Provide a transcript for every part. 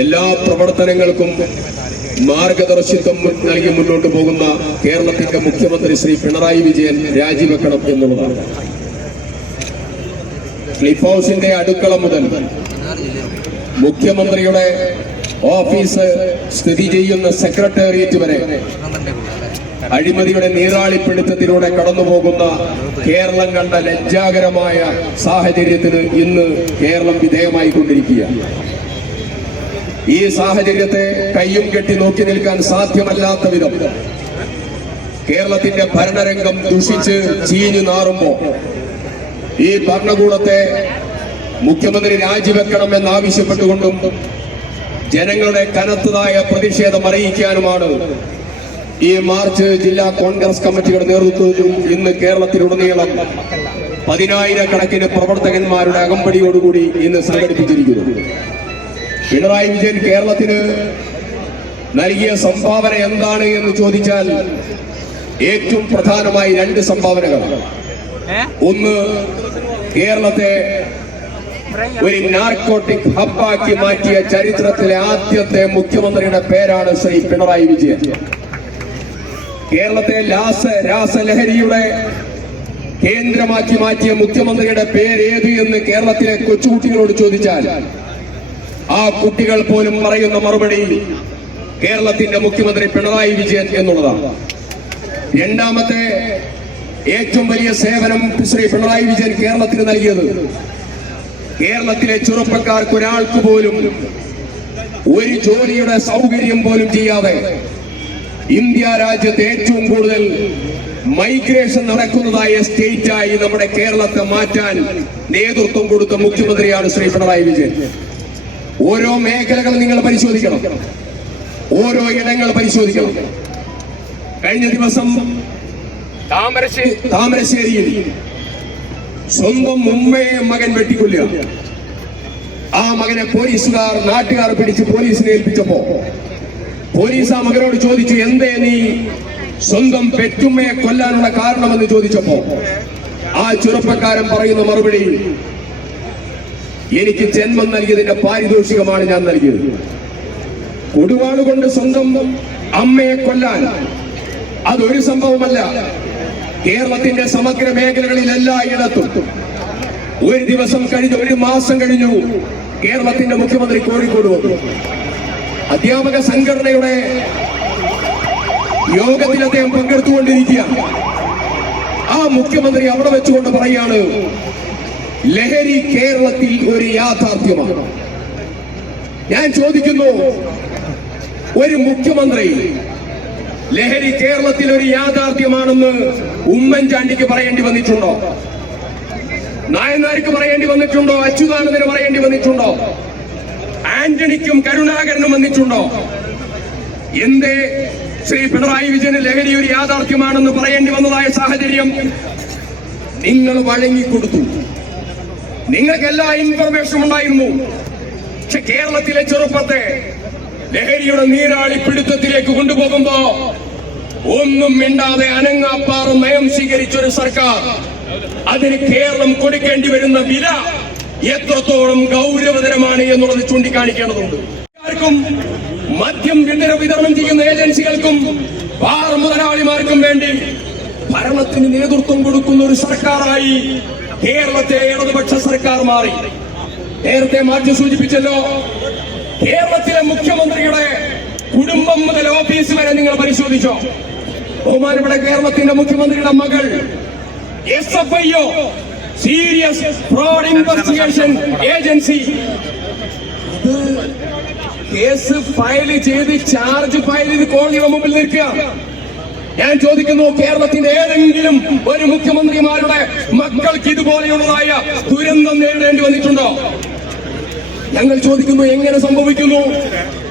എല്ലാ പ്രവർത്തനങ്ങൾക്കും മാർഗദർശിത്വം നൽകി മുന്നോട്ട് പോകുന്ന കേരളത്തിന്റെ മുഖ്യമന്ത്രി ശ്രീ പിണറായി വിജയൻ രാജിവെക്കണം എന്നുള്ളതാണ്. ക്ലിഫ് ഹൗസിന്റെ അടുക്കള മുതൽ മുഖ്യമന്ത്രിയുടെ ഓഫീസ് സ്ഥിതി ചെയ്യുന്ന സെക്രട്ടേറിയറ്റ് വരെ അഴിമതിയുടെ നീറാളിപ്പിടുത്തത്തിലൂടെ കടന്നുപോകുന്ന കേരളം കണ്ട ലജ്ജാകരമായ സാഹചര്യത്തിന് ഇന്ന് കേരളം വിധേയമായി കൊണ്ടിരിക്കുകയാണ് ഈ സാഹചര്യത്തെ കയ്യും കെട്ടി നോക്കി നിൽക്കാൻ സാധ്യമല്ലാത്ത വിധം കേരളത്തിന്റെ ഭരണരംഗം ദുഷിച്ച് ചീഞ്ഞു നാറുമ്പോ ഈ ഭരണകൂടത്തെ മുഖ്യമന്ത്രി രാജിവെക്കണം എന്നാവശ്യപ്പെട്ടുകൊണ്ടും ജനങ്ങളുടെ കനത്തതായ പ്രതിഷേധം അറിയിക്കാനുമാണ് ഈ മാർച്ച് ജില്ലാ കോൺഗ്രസ് കമ്മിറ്റിയുടെ നേതൃത്വത്തിലും ഇന്ന് കേരളത്തിലുടനീളം പതിനായിരക്കണക്കിന് പ്രവർത്തകന്മാരുടെ അകമ്പടിയോടുകൂടി ഇന്ന് സംഘടിപ്പിച്ചിരിക്കുന്നത് പിണറായി വിജയൻ കേരളത്തിന് നൽകിയ സംഭാവന എന്താണ് എന്ന് ചോദിച്ചാൽ ഏറ്റവും പ്രധാനമായി രണ്ട് സംഭാവനകൾ ഒന്ന് കേരളത്തെ ഒരു നാർക്കോട്ടിക് ഹബ്ബാക്കി മാറ്റിയ ചരിത്രത്തിലെ ആദ്യത്തെ മുഖ്യമന്ത്രിയുടെ പേരാണ് ശ്രീ പിണറായി വിജയൻ. കേരളത്തെ ലാസ രാസലഹരിയുടെ കേന്ദ്രമാക്കി മാറ്റിയ മുഖ്യമന്ത്രിയുടെ പേരേത് എന്ന് കേരളത്തിലെ കൊച്ചുകുട്ടികളോട് ചോദിച്ചാൽ ആ കുട്ടികൾ പോലും പറയുന്ന മറുപടി കേരളത്തിന്റെ മുഖ്യമന്ത്രി പിണറായി വിജയൻ എന്നുള്ളതാണ്. രണ്ടാമത്തെ ഏറ്റവും വലിയ സേവനം ശ്രീ പിണറായി വിജയൻ കേരളത്തിന് നൽകിയത്. കേരളത്തിലെ ചെറുപ്പക്കാർക്ക് ഒരാൾക്ക് പോലും ഒരു ജോലിയുടെ സൗകര്യം പോലും ചെയ്യാതെ ഇന്ത്യ രാജ്യത്ത് ഏറ്റവും കൂടുതൽ മൈഗ്രേഷൻ നടക്കുന്നതായ സ്റ്റേറ്റായി നമ്മുടെ കേരളത്തെ മാറ്റാൻ നേതൃത്വം കൊടുത്ത മുഖ്യമന്ത്രിയാണ് ശ്രീ പിണറായി വിജയൻ. ഓരോ മേഖലകൾ നിങ്ങൾ പരിശോധിക്കണം. ഓരോ ഇടങ്ങൾ പരിശോധിക്കണം. കഴിഞ്ഞ ദിവസം താമരശ്ശേരി താമരശ്ശേരിയിൽ സ്വന്തം ഉമ്മയെ മകൻ വെട്ടിക്കൊല്ലുക. ആ മകനെ പോലീസുകാർ നാട്ടുകാർ പിടിച്ച് പോലീസിനെ ഏൽപ്പിച്ചപ്പോ പോലീസ് ആ മകനോട് ചോദിച്ചു എന്തേ നീ സ്വന്തം പെറ്റുമ്മയെ കൊല്ലാനുള്ള കാരണമെന്ന് ചോദിച്ചപ്പോ ആ ചെറുപ്പക്കാരൻ പറയുന്ന മറുപടി എനിക്ക് ജന്മം നൽകിയതിന്റെ പാരിതോഷികമാണ് ഞാൻ നൽകിയത്. കൊടുവാളുകൊണ്ട് സ്വന്തം അമ്മയെ കൊല്ലാൻ അതൊരു സംഭവമല്ല. കേരളത്തിന്റെ സമഗ്ര മേഖലകളിൽ എല്ലായിടത്തും ഒരു ദിവസം കഴിഞ്ഞു ഒരു മാസം കഴിഞ്ഞു കേരളത്തിന്റെ മുഖ്യമന്ത്രി കോഴിക്കോട് വന്നു. അധ്യാപക സംഘടനയുടെ യോഗത്തിൽ അദ്ദേഹം പങ്കെടുത്തുകൊണ്ടിരിക്കുക ആ മുഖ്യമന്ത്രി അവിടെ വെച്ചുകൊണ്ട് പറയാണ് ലഹരി കേരളത്തിൽ ഒരു യാഥാർത്ഥ്യമാണ്. ഞാൻ ചോദിക്കുന്നു ഒരു മുഖ്യമന്ത്രി ലഹരി കേരളത്തിൽ ഒരു യാഥാർത്ഥ്യമാണെന്ന് ഉമ്മൻചാണ്ടിക്ക് പറയേണ്ടി വന്നിട്ടുണ്ടോ? നായനാർക്ക് പറയേണ്ടി വന്നിട്ടുണ്ടോ? അച്യുതാനന്ദന് പറയേണ്ടി വന്നിട്ടുണ്ടോ? ആന്റണിക്കും കരുണാകരനും വന്നിട്ടുണ്ടോ? എന്തേ ശ്രീ പിണറായി വിജയന് ലഹരി ഒരു യാഥാർത്ഥ്യമാണെന്ന് പറയേണ്ടി വന്നതായ സാഹചര്യം നിങ്ങൾ വഴങ്ങിക്കൊടുത്തു. നിങ്ങൾക്ക് എല്ലാ ഇൻഫർമേഷനും ഉണ്ടായിരുന്നു. പക്ഷെ കേരളത്തിലെ ചെറുപ്പത്തെ ലഹരിയുടെ നീരാളി പിടുത്തത്തിലേക്ക് കൊണ്ടുപോകുമ്പോ ഒന്നും മിണ്ടാതെ അനങ്ങാപ്പാറ നയം സ്വീകരിച്ച ഒരു സർക്കാർ. അതിന് കേരളം കൊടുക്കേണ്ടി വരുന്ന വില എത്രത്തോളം ഗൗരവതരമാണ് എന്നുള്ളത് ചൂണ്ടിക്കാണിക്കേണ്ടതുണ്ട്. മദ്യം വിതര വിതരണം ചെയ്യുന്ന ഏജൻസികൾക്കും പാറ മുതലാളിമാർക്കും വേണ്ടി ഭരണത്തിന് നേതൃത്വം കൊടുക്കുന്ന ഒരു സർക്കാരായി കേരളത്തെ ഇടതുപക്ഷ സർക്കാർ മാറി. നേരത്തെ മാറ്റി സൂചിപ്പിച്ചല്ലോ കേരളത്തിലെ മുഖ്യമന്ത്രിയുടെ കുടുംബം മുതൽ ഓഫീസ് വരെ നിങ്ങൾ പരിശോധിച്ചോ. ബഹുമാനപ്പെട്ട കേരളത്തിന്റെ മുഖ്യമന്ത്രിയുടെ മകൾ S F I serious fraud investigation agency. Case file ചെയ്ത് ചാർജ് ഫയൽ ചെയ്ത് കോടതിയുടെ മുമ്പിൽ നിൽക്കുക. ഞാൻ ചോദിക്കുന്നു കേരളത്തിന്റെ ഏതെങ്കിലും ഒരു മുഖ്യമന്ത്രിമാരുടെ മക്കൾക്ക് ഇതുപോലെയുള്ളതായ ദുരന്തം നേരിടേണ്ടി വന്നിട്ടുണ്ടോ? ഞങ്ങൾ ചോദിക്കുന്നു എങ്ങനെ സംഭവിക്കുന്നു?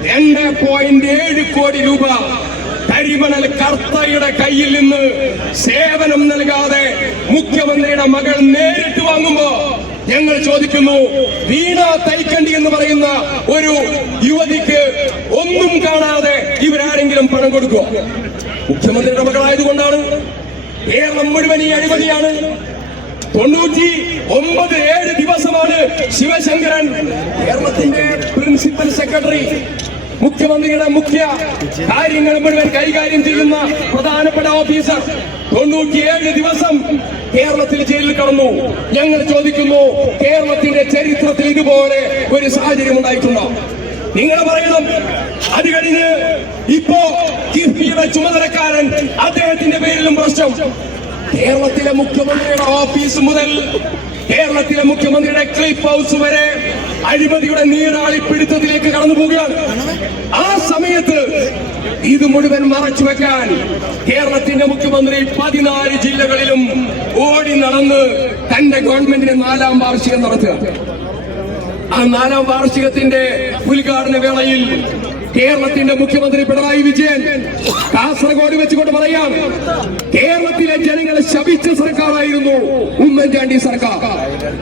രണ്ട് പോയിന്റ് ഏഴ് കോടി രൂപ കരിമണൽ കർത്തയുടെ കയ്യിൽ നിന്ന് സേവനം നൽകാതെ മുഖ്യമന്ത്രിയുടെ മകൾ നേരിട്ട് വാങ്ങുമ്പോ ഞങ്ങൾ ചോദിക്കുന്നു വീണ തൈക്കണ്ടി എന്ന് പറയുന്ന ഒരു യുവതിക്ക് ഒന്നും കാണാതെ ഇവരാരെങ്കിലും പണം കൊടുക്കുക മുഖ്യമന്ത്രിയുടെ മകളായതുകൊണ്ടാണ് കേരളം മുഴുവൻ ഈ അഴിമതിയാണ്. തൊണ്ണൂറ്റി ഒമ്പത് ഏഴ് ദിവസമാണ് ശിവശങ്കരൻ കേരളത്തിന്റെ പ്രിൻസിപ്പൽ സെക്രട്ടറി മുഖ്യമന്ത്രിയുടെ മുഖ്യ കാര്യങ്ങൾ മുഴുവൻ കൈകാര്യം ചെയ്യുന്ന പ്രധാനപ്പെട്ട ഓഫീസർ. തൊണ്ണൂറ്റിയേഴ് ദിവസം കേരളത്തിൽ ജയിലിൽ കടന്നു. ഞങ്ങൾ ചോദിക്കുന്നു കേരളത്തിന്റെ ചരിത്രത്തിൽ ഇതുപോലെ ഒരു സാഹചര്യം ഉണ്ടായിട്ടുണ്ടോ? നിങ്ങൾ പറയണം. അത് കഴിഞ്ഞ് ഇപ്പോ കിഫ്ബിയുടെ ചുമതലക്കാരൻ അദ്ദേഹത്തിന്റെ പേരിലും പ്രശ്നം. കേരളത്തിലെ മുഖ്യമന്ത്രിയുടെ ഓഫീസ് മുതൽ കേരളത്തിലെ മുഖ്യമന്ത്രിയുടെ ക്ലിപ്പ് ഹൗസ് വരെ അഴിമതിയുടെ നീരാളി പിടുത്തത്തിലേക്ക് കടന്നു പോവുകയാണ്. ആ സമയത്ത് ഇത് മുഴുവൻ മറച്ചു വെക്കാൻ കേരളത്തിന്റെ മുഖ്യമന്ത്രി പതിനാല് ജില്ലകളിലും ഓടി നടന്ന് തന്റെ ഗവൺമെന്റിന് നാലാം വാർഷികം നടത്തുക. ആ നാലാം വാർഷികത്തിന്റെ ഉദ്ഘാടന വേളയിൽ കേരളത്തിന്റെ മുഖ്യമന്ത്രി പിണറായി വിജയൻ കാസർഗോഡ് വെച്ചുകൊണ്ട് പറയാം കേരളത്തിലെ ജനങ്ങളെ ശപിച്ച സർക്കാരായിരുന്നു ഉമ്മൻചാണ്ടി സർക്കാർ.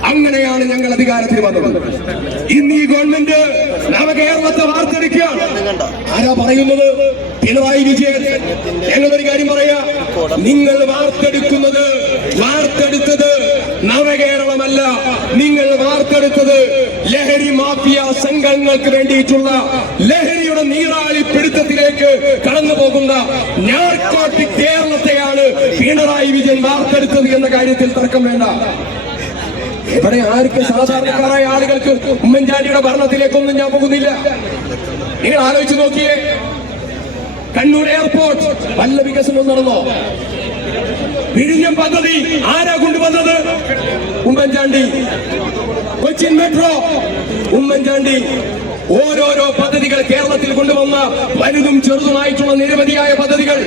അങ്ങനെയാണ് ഞങ്ങൾ അധികാരത്തിൽ വന്നത്. ഇന്ന് ഈ ഗവൺമെന്റ് നവകേരളത്തെ വാർത്തെടുക്കുകയാണ്. ആരാ പറയുന്നത്? പിണറായി വിജയൻ. ഞങ്ങളൊരു കാര്യം പറയാ. നിങ്ങൾ വാർത്തെടുക്കുന്നത് വാർത്തെടുത്തത് നവകേരളമല്ല വാർത്തെടുത്തത് ലഹരി മാഫിയ സംഘങ്ങൾക്ക് വേണ്ടിയിട്ടുള്ള ലഹരിയുടെ നീറാളി പിടുത്തത്തിലേക്ക് കടന്നു പോകുന്ന നാർക്കോട്ടിക് കേരളത്തെയാണ് പിണറായി വിജയൻ വാർത്തെടുത്തത് എന്ന കാര്യത്തിൽ തർക്കം വേണ്ട. ഇവിടെ ആർക്ക് സാധാരണക്കാരായ ആളുകൾക്ക് ഉമ്മൻചാണ്ടിയുടെ ഭരണത്തിലേക്കൊന്നും ഞാൻ പോകുന്നില്ല. നിങ്ങൾ ആലോചിച്ച് നോക്കിയേ. കണ്ണൂർ എയർപോർട്ട് നല്ല വികസനം നടന്നോ? വിഴിഞ്ഞം പദ്ധതി ആരാ കൊണ്ടുവന്നത്? ഉമ്മൻചാണ്ടി. കൊച്ചിൻ മെട്രോ. ഉമ്മൻചാണ്ടി ഓരോരോ പദ്ധതികൾ കേരളത്തിൽ കൊണ്ടുവന്ന വലുതും ചെറുതുമായിട്ടുള്ള നിരവധിയായ പദ്ധതികൾ.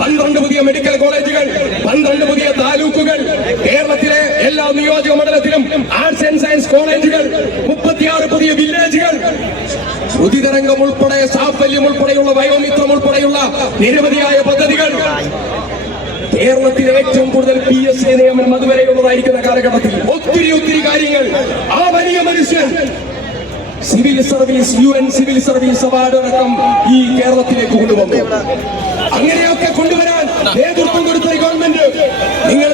പന്ത്രണ്ട് പുതിയ മെഡിക്കൽ കോളേജുകൾ പന്ത്രണ്ട് പുതിയ താലൂക്കുകൾ കേരളത്തിലെ എല്ലാ നിയോജക മണ്ഡലത്തിലും ആർട്സ് ആൻഡ് സയൻസ് കോളേജുകൾ മുപ്പത്തിയാറ് പുതിയ വില്ലേജുകൾ ശ്രുതിതരംഗം ഉൾപ്പെടെ സാഫല്യം ഉൾപ്പെടെയുള്ള വയോമിത്രം ഉൾപ്പെടെയുള്ള നിരവധിയായ പദ്ധതികൾ. കേരളത്തിലെ ഏറ്റവും കൂടുതൽ പി എസ് സി നിയമനം അതുവരെയുള്ളതായിരിക്കുന്ന കാലഘട്ടത്തിൽ ഒത്തിരി ഒത്തിരി കാര്യങ്ങൾ. ആ വലിയ മനുഷ്യൻ civil service U N civil service award അടക്കം ഈ കേരളത്തിലേക്ക് കൊണ്ടുവന്നു. അങ്ങനെയൊക്കെ കൊണ്ടുവരാൻ നേതൃത്വം കൊടുത്ത ഗവൺമെന്റ് നിങ്ങൾ